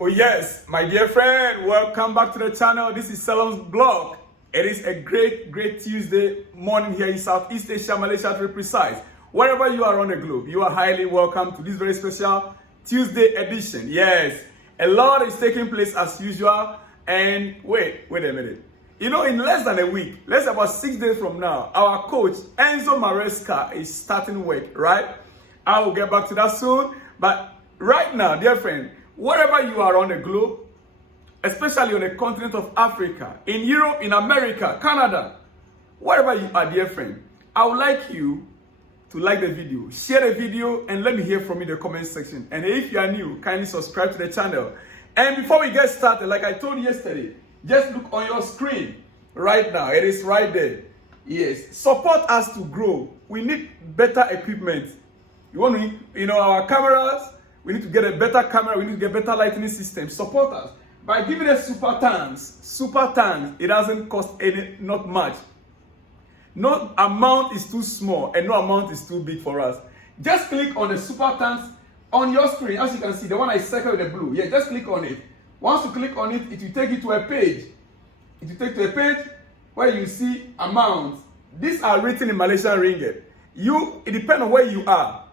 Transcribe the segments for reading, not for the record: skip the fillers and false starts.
Oh yes, my dear friend, welcome back to the channel. This is Salom's blog. It is a great Tuesday morning here in Southeast Asia, Malaysia to be precise. Wherever you are on the globe, you are highly welcome to this very special Tuesday edition. Yes, a lot is taking place as usual. And wait a minute. You know, in less than a week, less than about 6 days from now, our coach, Enzo Maresca, is starting work, right? I will get back to that soon. But right now, dear friend, wherever you are on the globe, especially on the continent of Africa, in Europe, in America, Canada, wherever you are, dear friend, I would like you to like the video, share the video, and let me hear from you in the comment section. And if you are new, kindly subscribe to the channel. And before we get started, like I told you yesterday, just look on your screen right now. It is right there. Yes, support us to grow. We need better equipment. You want to, our cameras. We need to get a better camera. We need to get better lighting system. Support us by giving us super tanks. Super tanks. It doesn't cost not much. No amount is too small and no amount is too big for us. Just click on the super tanks on your screen. As you can see, the one I circled with the blue. Yeah, just click on it. Once you click on it, it will take you to a page. It will take you to a page where you see amounts. These are written in Malaysian ringgit. It depends on where you are.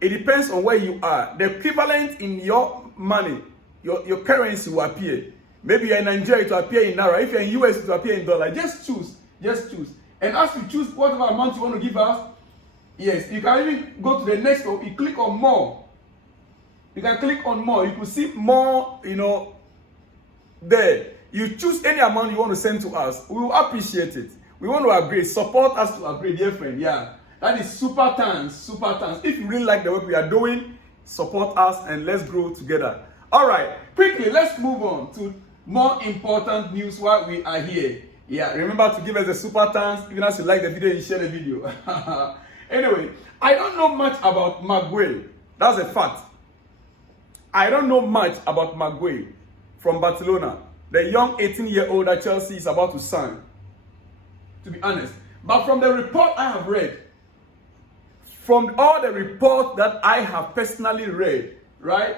It depends on where you are. The equivalent in your money, your currency will appear. Maybe you're in Nigeria, it will appear in Naira. If you're in US, it will appear in dollar. Just choose. And as you choose whatever amount you want to give us, yes, you can even go to the next one. You click on more. You can click on more. You can see more, there. You choose any amount you want to send to us. We will appreciate it. We want to upgrade. Support us to upgrade, dear friend. Yeah. That is super thanks. If you really like the work we are doing, support us and let's grow together. All right, quickly, let's move on to more important news while we are here. Yeah, remember to give us a super thanks, even as you like the video and share the video. Anyway, I don't know much about Marc Guiu. That's a fact. I don't know much about Marc Guiu from Barcelona, the young 18-year-old that Chelsea is about to sign, to be honest. But from the report I have read, from all the reports that I have personally read, right?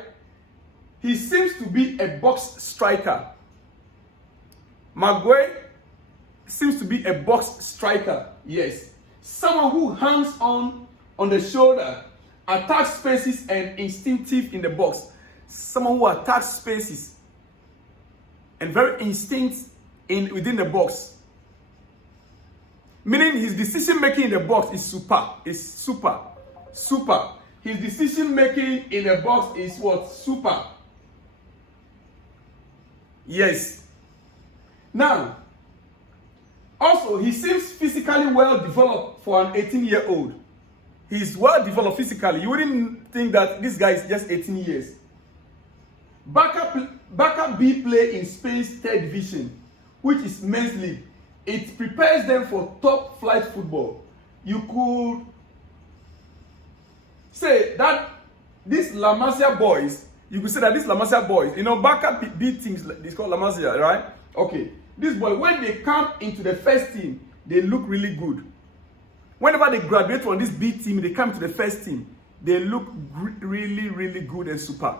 He seems to be a box striker. Marc Guiu seems to be a box striker, yes. Someone who hangs on the shoulder, attacks spaces and instinctive in the box. Someone who attacks spaces and very instinct within the box. Meaning his decision making in the box is super. His decision making in the box is what? Super. Yes. Now, also, he seems physically well developed for an 18-year-old. He's well developed physically. You wouldn't think that this guy is just 18 years. Backup B play in Spain's third division, which is men's league. It prepares them for top flight football. You could say that these La Masia boys, backup B teams, it's called La Masia, right? Okay. This boy, when they come into the first team, they look really good. Whenever they graduate from this B team, they come to the first team, they look really good and super.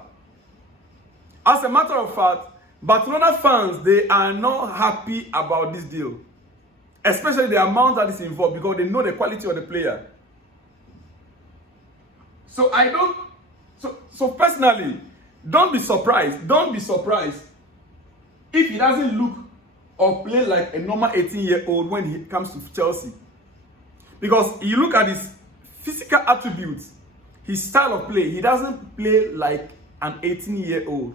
As a matter of fact, Barcelona fans, they are not happy about this deal. Especially the amount that is involved, because they know the quality of the player. So personally, don't be surprised if he doesn't look or play like a normal 18-year-old when he comes to Chelsea. Because you look at his physical attributes, his style of play, he doesn't play like an 18-year-old.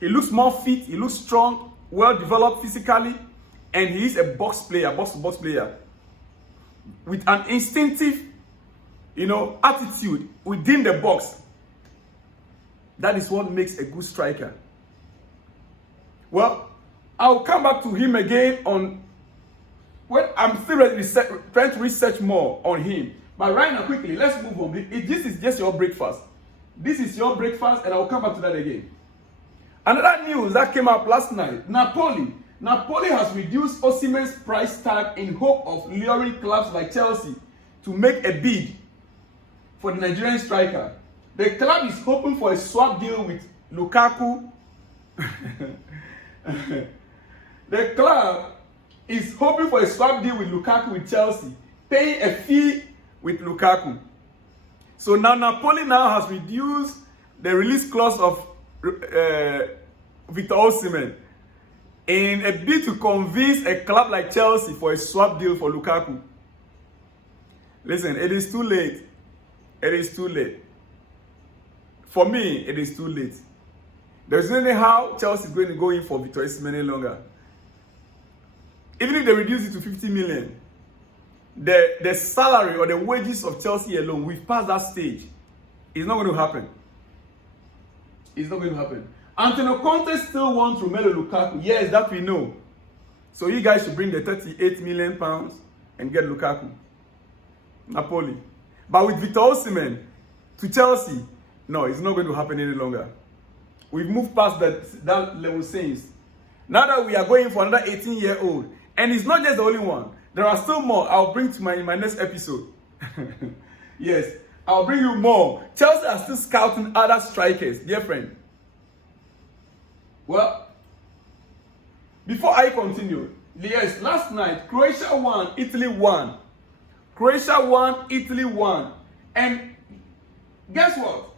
He looks more fit, he looks strong, well developed physically, and he is a box to box player with an instinctive, attitude within the box. That is what makes a good striker. Well, I'll come back to him again when I'm still trying to research more on him. But right now, quickly, let's move on. This is just your breakfast. This is your breakfast, and I'll come back to that again. Another news that came up last night, Napoli has reduced Osimhen's price tag in hope of luring clubs like Chelsea to make a bid for the Nigerian striker. The club is hoping for a swap deal with Lukaku The club is hoping for a swap deal with Lukaku with Chelsea, paying a fee with Lukaku. So now Napoli now has reduced the release clause of Victor Osimhen in a bid to convince a club like Chelsea for a swap deal for Lukaku. Listen, it is too late. It is too late. For me, it is too late. There's no way how Chelsea is going to go in for Victor Osimhen any longer. Even if they reduce it to 50 million, the salary or the wages of Chelsea alone, we've passed that stage. It's not going to happen. It's not going to happen. Antonio Conte still wants Romelu Lukaku. Yes, that we know. So you guys should bring the 38 million pounds and get Lukaku. Napoli. But with Victor Osimhen to Chelsea, no, it's not going to happen any longer. We've moved past that level since. Now that we are going for another 18-year-old, and it's not just the only one. There are still more I'll bring to in my next episode. Yes, I'll bring you more. Chelsea are still scouting other strikers, dear friend. Well, before I continue, yes, last night, Croatia won, Italy won. Croatia won, Italy won. And guess what?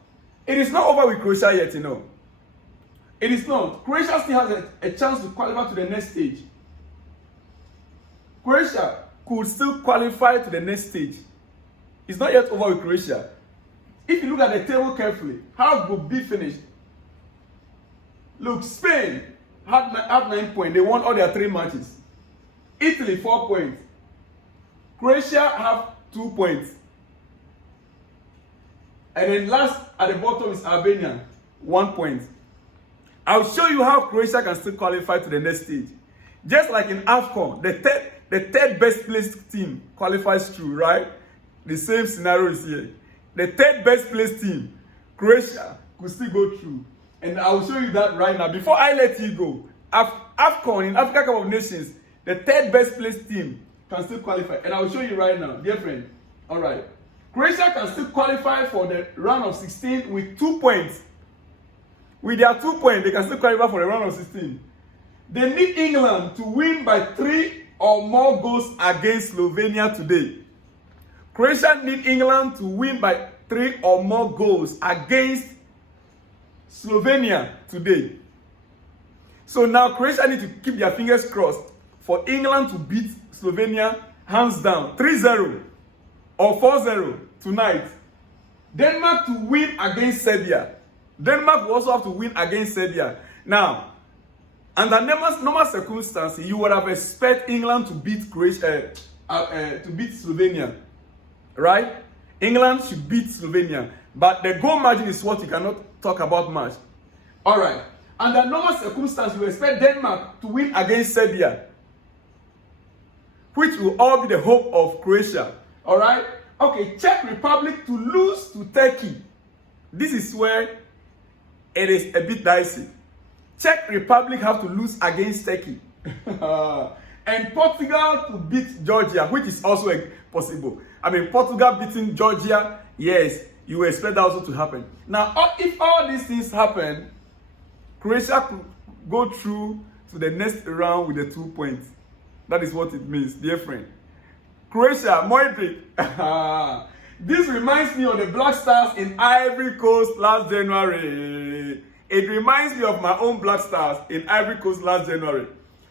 It is not over with Croatia yet, you know. It is not. Croatia still has a chance to qualify to the next stage. Croatia could still qualify to the next stage. It's not yet over with Croatia. If you look at the table carefully, how Group B finished? Look, Spain had 9 points. They won all their 3 matches. Italy, 4 points. Croatia have 2 points. And then last at the bottom is Albania, 1 point. I'll show you how Croatia can still qualify to the next stage. Just like in AFCON, the third best placed team qualifies through, right? The same scenario is here. The third best placed team, Croatia, could still go through. And I'll show you that right now. Before I let you go, AFCON, in Africa Cup of Nations, the third best placed team can still qualify. And I'll show you right now, dear friend. All right. Croatia can still qualify for the round of 16 with 2 points. With their 2 points, they can still qualify for the round of 16. They need England to win by 3 or more goals against Slovenia today. Croatia need England to win by 3 or more goals against Slovenia today. So now Croatia need to keep their fingers crossed for England to beat Slovenia hands down 3-0 or 4-0 tonight. Denmark to win against Serbia. Denmark will also have to win against Serbia. Now, under normal circumstances, you would have expected England to beat Slovenia, right? England should beat Slovenia, but the goal margin is what you cannot talk about much. All right. Under normal circumstances, you expect Denmark to win against Serbia, which will all be the hope of Croatia. All right. Okay. Czech Republic to lose to Turkey. This is where it is a bit dicey. Czech Republic have to lose against Turkey. And Portugal to beat Georgia, which is also possible. I mean, Portugal beating Georgia, yes, you expect that also to happen. Now, if all these things happen, Croatia could go through to the next round with the 2 points. That is what it means, dear friend. Croatia, Modric. This reminds me of the Black Stars in Ivory Coast last January. It reminds me of my own Black Stars in Ivory Coast last January,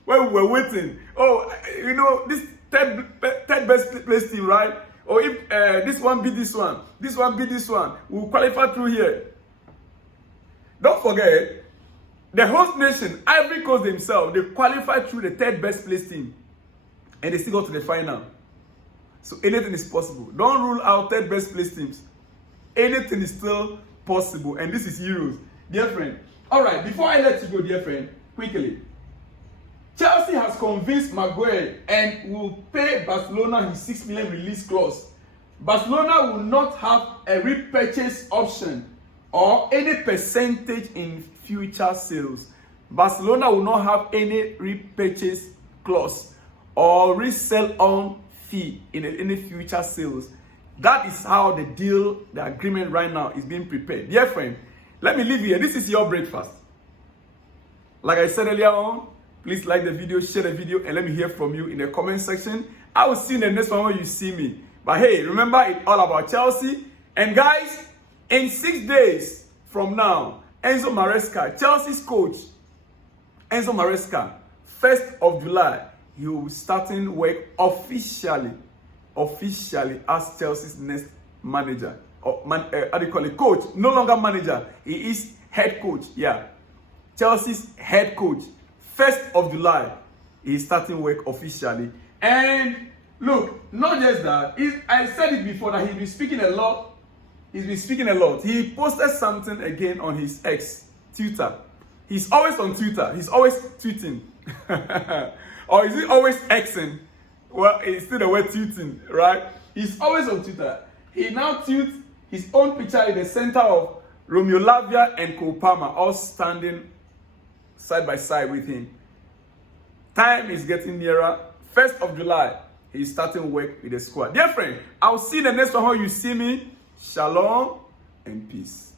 where we were waiting. Oh, you know, this third best place team, right? Or if this one beat this one beat this one, we'll qualify through here. Don't forget, the host nation, Ivory Coast themselves, they qualified through the third best place team, and they still got to the final. So anything is possible. Don't rule out third best place teams. Anything is still possible, and this is Euros, dear friend. All right, before I let you go, dear friend, quickly. Chelsea has convinced Marc Guiu and will pay Barcelona his 6 million release clause. Barcelona will not have a repurchase option or any percentage in future sales. Barcelona will not have any repurchase clause or resell on fee in any future sales. That is how the deal, the agreement right now is being prepared. Dear friend, let me leave you here. This is your breakfast. Like I said earlier on, please like the video, share the video, and let me hear from you in the comment section. I will see you in the next one when you see me. But hey, remember, it's all about Chelsea. And guys, in 6 days from now, Enzo Maresca, Chelsea's coach, Enzo Maresca, 1st of July, he will be starting work officially as Chelsea's next manager. Or how do you call it? Coach. No longer manager. He is head coach. Yeah. Chelsea's head coach. 1st of July, he is starting work officially. And look, not just that. I said it before that he's been speaking a lot. He posted something again on his ex, Twitter. He's always on Twitter. He's always tweeting. Or is he always Xing? Well, it's still the word tweeting, right? He's always on Twitter. He now tweets his own picture in the center of Romeo Lavia and Cole Palmer, all standing side by side with him. Time is getting nearer. 1st of July, he's starting work with the squad. Dear friend, I'll see you in the next one. How you see me. Shalom and peace.